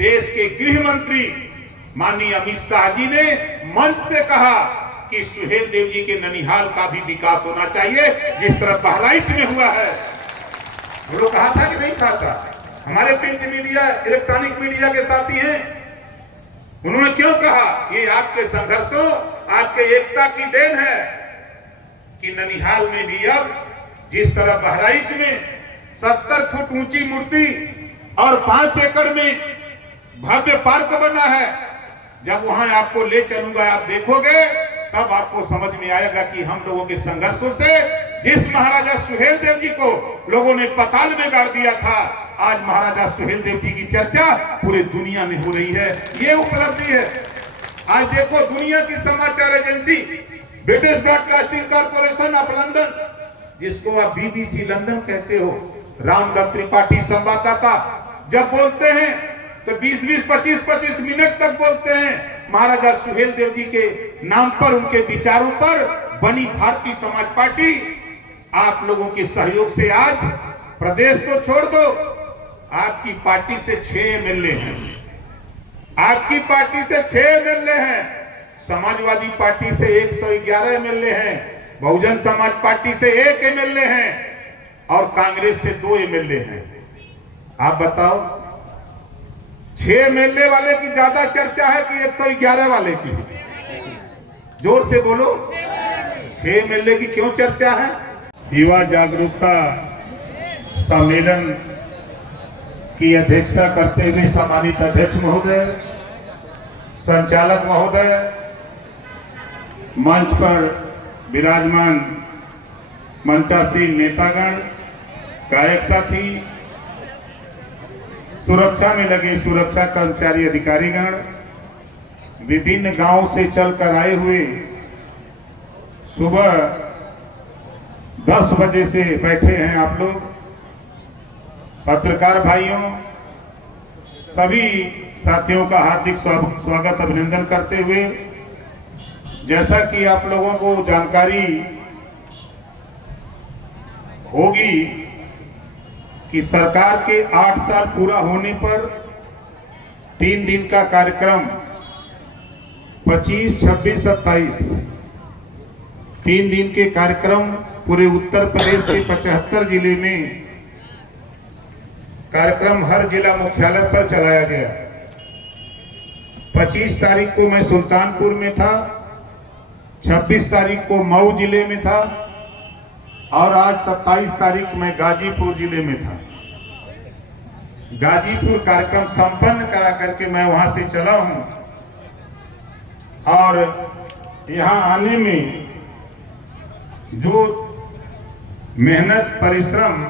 देश के गृह मंत्री माननीय अमित शाह जी ने मंच से कहा कि सुहेल देव जी के ननिहाल का भी विकास होना चाहिए जिस तरह बहराइच में हुआ है। वो लोग कहा था कि नहीं कहा था? हमारे प्रिंट मीडिया इलेक्ट्रॉनिक मीडिया के साथी हैं, उन्होंने क्यों कहा? ये आपके संघर्षों, आपके एकता की देन है कि ननिहाल में भी अब जिस तरह बहराइच में 70 फुट ऊंची मूर्ति और 5 एकड़ में भव्य पार्क बना है। जब वहां आपको ले चलूंगा, आप देखोगे, तब आपको समझ में आएगा कि हम लोगों के संघर्षों से जिस महाराजा सुहेल देव जी को लोगों ने पाताल में गाड़ दिया था, आज महाराजा सुहेल देव जी की चर्चा पूरी दुनिया में हो रही है। ये उपलब्धि है। आज देखो, दुनिया की समाचार agency British broadcasting corporation of London, जिसको आप बीबीसी लंदन कहते हो, रामदत्त त्रिपाठी संवाददाता जब बोलते हैं तो 20-20, 25-25 मिनट तक बोलते हैं महाराजा सुहेल देव जी के नाम पर, उनके विचारों पर बनी भारतीय समाज पार्टी। आप लोगों के सहयोग से आज प्रदेश तो छोड़ दो, आपकी पार्टी से 6 एमएलए हैं, आपकी पार्टी से 6 एमएलए हैं, समाजवादी पार्टी से 111 एमएलए हैं, बहुजन समाज पार्टी से 1 एमएलए हैं और कांग्रेस से 2 एमएलए हैं। आप बताओ, 6 एमएलए वाले की ज्यादा चर्चा है कि 111 वाले की? जोर से बोलो, 6 एमएलए की क्यों चर्चा है? युवा जागरूकता सम्मेलन की अध्यक्षता करते हुए सम्मानित अध्यक्ष महोदय, संचालक महोदय, मंच पर विराजमान मंचासीन नेतागण, गायक साथी, सुरक्षा में लगे सुरक्षा कर्मचारी अधिकारीगण, विभिन्न गांवों से चलकर आए हुए, सुबह 10 बजे से बैठे हैं आप लोग, पत्रकार भाइयों, सभी साथियों का हार्दिक स्वागत अभिनंदन करते हुए, जैसा कि आप लोगों को जानकारी होगी कि सरकार के 8 साल पूरा होने पर 3 दिन का कार्यक्रम 25, 26, 27 3 दिन के कार्यक्रम पूरे उत्तर प्रदेश के 75 जिले में कार्यक्रम हर जिला मुख्यालय पर चलाया गया। 25 तारीख को मैं सुल्तानपुर में था, 26 तारीख को मऊ जिले में था और आज 27 तारीख मैं गाजीपुर जिले में था। गाजीपुर कार्यक्रम संपन्न करा करके मैं वहां से चला हूं और यहां आने में जो मेहनत परिश्रम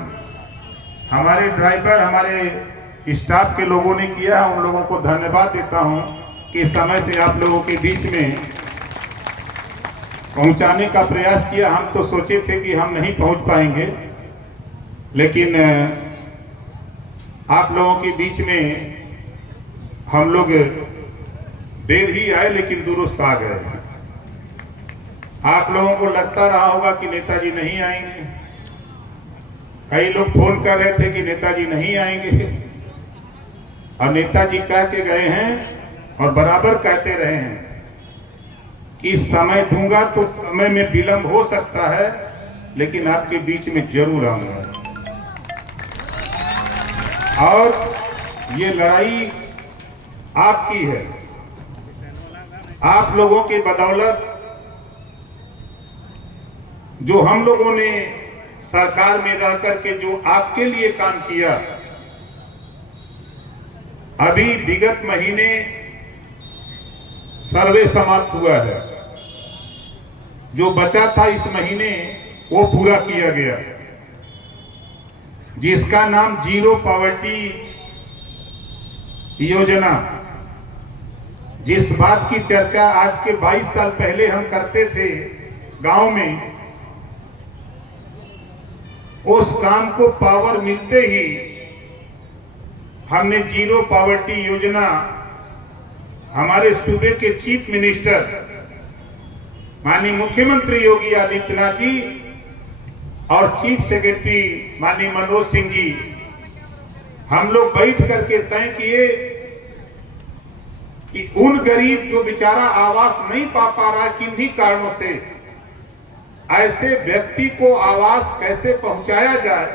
हमारे ड्राइवर, हमारे स्टाफ के लोगों ने किया है, उन लोगों को धन्यवाद देता हूं कि समय से आप लोगों के बीच में पहुंचाने का प्रयास किया। हम तो सोचे थे कि हम नहीं पहुंच पाएंगे, लेकिन आप लोगों के बीच में हम लोग देर ही आए लेकिन दुरुस्त आ गए। आप लोगों को लगता रहा होगा कि नेताजी नहीं आएंगे, कई लोग फोन कर रहे थे कि नेताजी नहीं आएंगे, और नेताजी कह के गए हैं और बराबर कहते रहे हैं कि समय दूंगा तो समय में विलंब हो सकता है, लेकिन आपके बीच में जरूर आऊंगा। और ये लड़ाई आपकी है, आप लोगों के बदौलत जो हम लोगों ने सरकार में रह करके जो आपके लिए काम किया। अभी विगत महीने सर्वे समाप्त हुआ है, जो बचा था इस महीने वो पूरा किया गया, जिसका नाम जीरो पॉवर्टी योजना। जिस बात की चर्चा आज के 22 साल पहले हम करते थे गांव में, उस काम को पावर मिलते ही हमने जीरो पॉवर्टी योजना हमारे सूबे के चीफ मिनिस्टर माननीय मुख्यमंत्री योगी आदित्यनाथ जी और चीफ सेक्रेटरी माननीय मनोज सिंह जी, हम लोग बैठ करके तय किए कि उन गरीब जो बेचारा आवास नहीं पा रहा किन्हीं कारणों से, ऐसे व्यक्ति को आवास कैसे पहुंचाया जाए,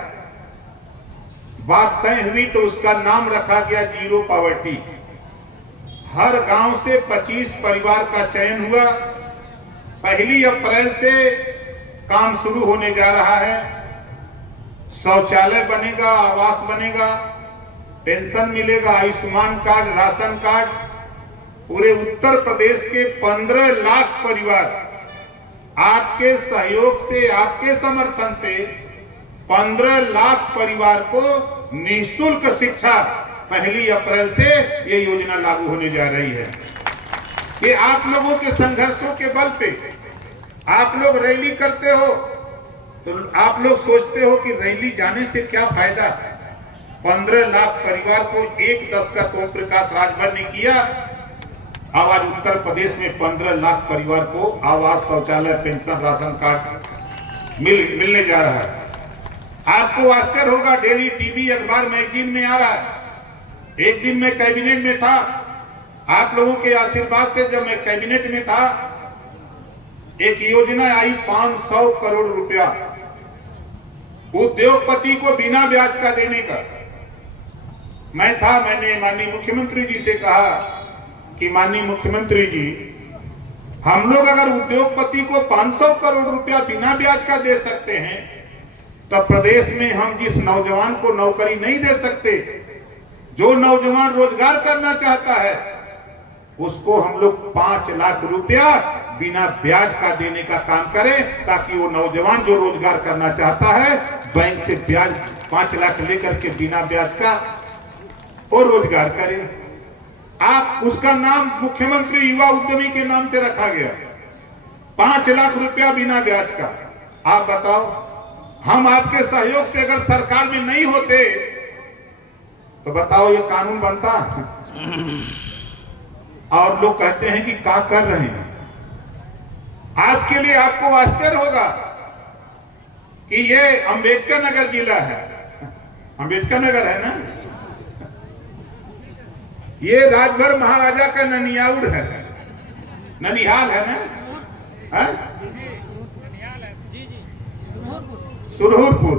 बात तय हुई तो उसका नाम रखा गया जीरो पॉवर्टी। हर गांव से 25 परिवार का चयन हुआ। 1 अप्रैल से काम शुरू होने जा रहा है। शौचालय बनेगा, आवास बनेगा, पेंशन मिलेगा, आयुष्मान कार्ड, राशन कार्ड। पूरे उत्तर प्रदेश के 15 लाख परिवार आपके सहयोग से, आपके समर्थन से 15 लाख परिवार को निःशुल्क शिक्षा 1 अप्रैल से ये योजना लागू होने जा रही है। ये आप लोगों के संघर्षों के बल पे आप लोग रैली करते हो तो आप लोग सोचते हो कि रैली जाने से क्या फायदा। 15 लाख परिवार को 1/10 का तो प्रकाश राजभर ने किया। अब आज उत्तर प्रदेश में 15 लाख परिवार को आवास, शौचालय, पेंशन, राशन कार्ड मिलने जा रहा है। आपको आश्चर्य होगा, डेली टीवी, अखबार, मैगजीन में आ रहा है। एक दिन मैं कैबिनेट में था, आप लोगों के आशीर्वाद से जब मैं कैबिनेट में था, एक योजना आई 500 करोड़ रुपया उद्योगपति को बिना ब्याज का देने का। मैंने माननीय मुख्यमंत्री जी से कहा कि माननीय मुख्यमंत्री जी, हम लोग अगर उद्योगपति को 500 करोड़ रुपया बिना ब्याज का दे सकते हैं तो प्रदेश में हम जिस नौजवान को नौकरी नहीं दे सकते, जो नौजवान रोजगार करना चाहता है, उसको हम लोग 5 लाख रुपया बिना ब्याज का देने का काम करें, ताकि वो नौजवान जो रोजगार करना चाहता है बैंक से ब्याज 5 लाख लेकर के बिना ब्याज का वो रोजगार करे। आप उसका नाम मुख्यमंत्री युवा उद्यमी के नाम से रखा गया, 5 लाख रुपया बिना ब्याज का। आप बताओ, हम आपके सहयोग से अगर सरकार में नहीं होते तो बताओ ये कानून बनता? और लोग कहते हैं कि क्या कर रहे हैं। आपके लिए आपको आश्चर्य होगा कि ये अंबेडकर नगर जिला है, अंबेडकर नगर है ना, ये राजभर महाराजा का ननियाउड़ है, ननिहाल है ना, सुरहुरपुर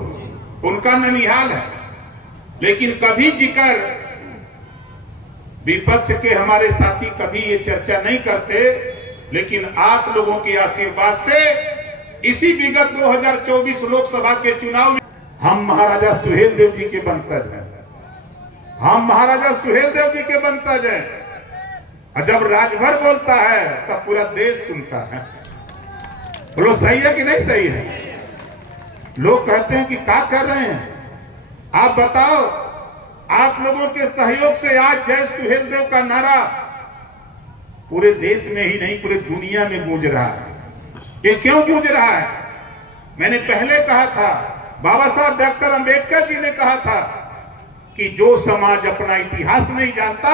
उनका ननिहाल है। लेकिन कभी जिक्र विपक्ष के हमारे साथी कभी ये चर्चा नहीं करते। लेकिन आप लोगों के आशीर्वाद से इसी विगत 2024 लोकसभा के चुनाव में हम महाराजा सुहेलदेव जी के वंशज हैं, हम महाराजा सुहेलदेव जी के वंशज हैं। और जब राजभर बोलता है तब पूरा देश सुनता है। बोलो सही है कि नहीं सही है? लोग कहते हैं कि क्या कर रहे हैं। आप बताओ, आप लोगों के सहयोग से आज जय सुहेलदेव का नारा पूरे देश में ही नहीं पूरे दुनिया में गूंज रहा है। ये क्यों गूंज रहा है? मैंने पहले कहा था, बाबा साहब डॉक्टर अंबेडकर जी ने कहा था कि जो समाज अपना इतिहास नहीं जानता,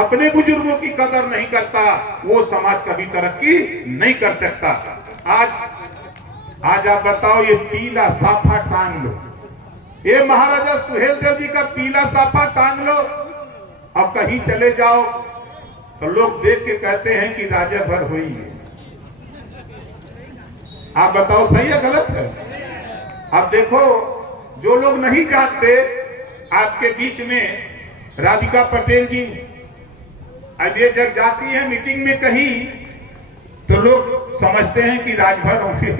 अपने बुजुर्गों की कदर नहीं करता, वो समाज कभी तरक्की नहीं कर सकता। आज आप बताओ, ये पीला साफा टांग लो, ये महाराजा सुहेलदेव जी का पीला साफा टांग लो, अब कहीं चले जाओ तो लोग देख के कहते हैं कि राजा भर हुई है। आप बताओ सही है गलत है? अब देखो, जो लोग नहीं जानते, आपके बीच में राधिका पटेल जी, अब ये जब जाती है मीटिंग में कहीं तो लोग समझते हैं कि राजभर होंगे,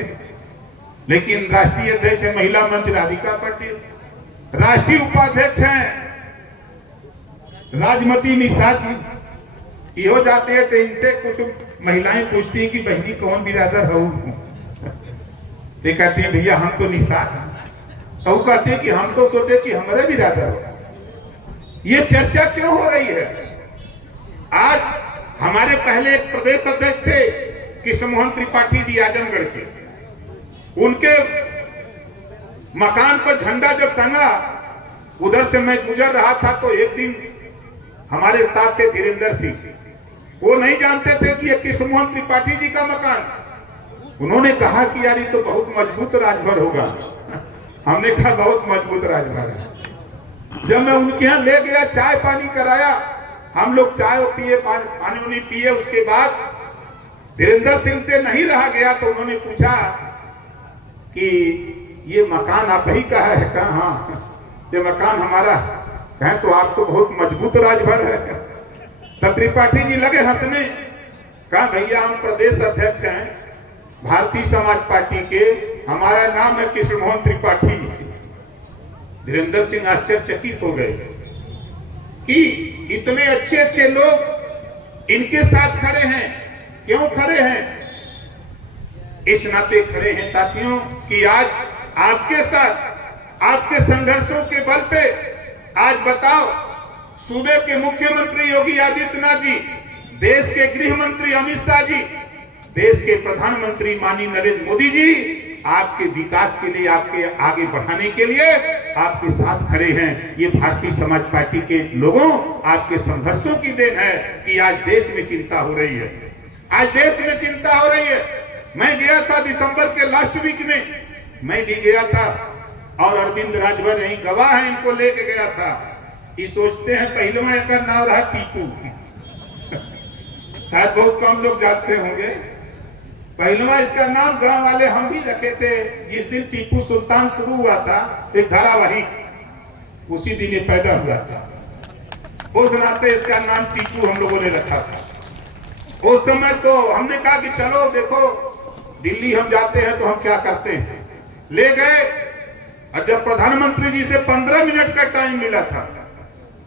लेकिन राष्ट्रीय अध्यक्ष है महिला मंच राधिका पटेल, राष्ट्रीय उपाध्यक्ष हैं राजमती निषाद जी। ये हो जाते हैं तो इनसे कुछ महिलाएं पूछती हैं कि बहनी कौन बिरादर हो? तो कहती है भैया हम तो निषाद हैं। तो वो कहते हैं कि हम तो सोचे कि हमारे बिरादर हो। ये चर्चा क्यों हो रही है? आज हमारे पहले एक प्रदेश अध्यक्ष थे कृष्ण मोहन त्रिपाठी जी आजमगढ़ के, उनके मकान पर झंडा जब टंगा, उधर से मैं गुजर रहा था तो एक दिन हमारे साथ थे धीरेन्द्र सिंह, वो नहीं जानते थे कि ये कृष्ण मोहन त्रिपाठी जी का मकान। उन्होंने कहा कि यार ये तो बहुत मजबूत राजभर होगा। हमने कहा बहुत मजबूत राजभर है। जब मैं उनके यहाँ ले गया, चाय पानी कराया, हम लोग चाय पिए, पानी उनी पिए, उसके बाद धीरेन्द्र सिंह से नहीं रहा गया तो उन्होंने पूछा कि ये मकान आप ही का है? कहा हाँ ये मकान हमारा। कहें तो आप तो बहुत मजबूत राजभर है। तब त्रिपाठी जी लगे हंसने। कहा भैया हम प्रदेश अध्यक्ष हैं भारतीय समाज पार्टी के, हमारा नाम है कृष्ण मोहन त्रिपाठी। धीरेन्द्र सिंह आश्चर्यचकित हो गए कि इतने अच्छे अच्छे लोग इनके साथ खड़े हैं। क्यों खड़े हैं? इस नाते खड़े हैं साथियों कि आज आपके साथ, आपके संघर्षों के बल पे आज बताओ, सूबे के मुख्यमंत्री योगी आदित्यनाथ जी, देश के गृह मंत्री अमित शाह जी, देश के प्रधानमंत्री माननीय नरेंद्र मोदी जी आपके विकास के लिए, आपके आगे बढ़ाने के लिए आपके साथ खड़े हैं। ये भारतीय समाज पार्टी के लोगों, आपके संघर्षों की देन है कि आज देश में चिंता हो रही है। आज देश में चिंता हो रही है। मैं गया था दिसंबर के लास्ट वीक में, मैं भी गया था और अरविंद राजभर यही गवाह है, इनको लेके गया था। ये सोचते हैं पहलवा का नाम रहा टीपू। शायद बहुत कम लोग जानते होंगे। पहलवा इसका नाम गांव वाले हम भी रखे थे। जिस दिन टीपू सुल्तान शुरू हुआ था एक धारावाहिक, उसी दिन ये पैदा हुआ था। उस नाते इसका नाम टीपू हम लोगों ने रखा था। उस समय तो हमने कहा कि चलो देखो दिल्ली हम जाते हैं तो हम क्या करते हैं, ले गए। और जब प्रधानमंत्री जी से 15 मिनट का टाइम मिला था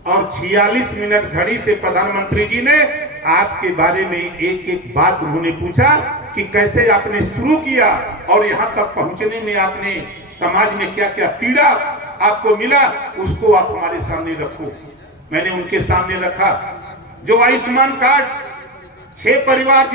और 46 मिनट घड़ी से प्रधानमंत्री जी ने आपके बारे में एक एक बात उन्होंने पूछा कि कैसे आपने शुरू किया और यहां तक पहुंचने में आपने समाज में क्या क्या पीड़ा आपको मिला, उसको आप हमारे सामने रखो। मैंने उनके सामने रखा। जो आयुष्मान कार्ड 6 परिवार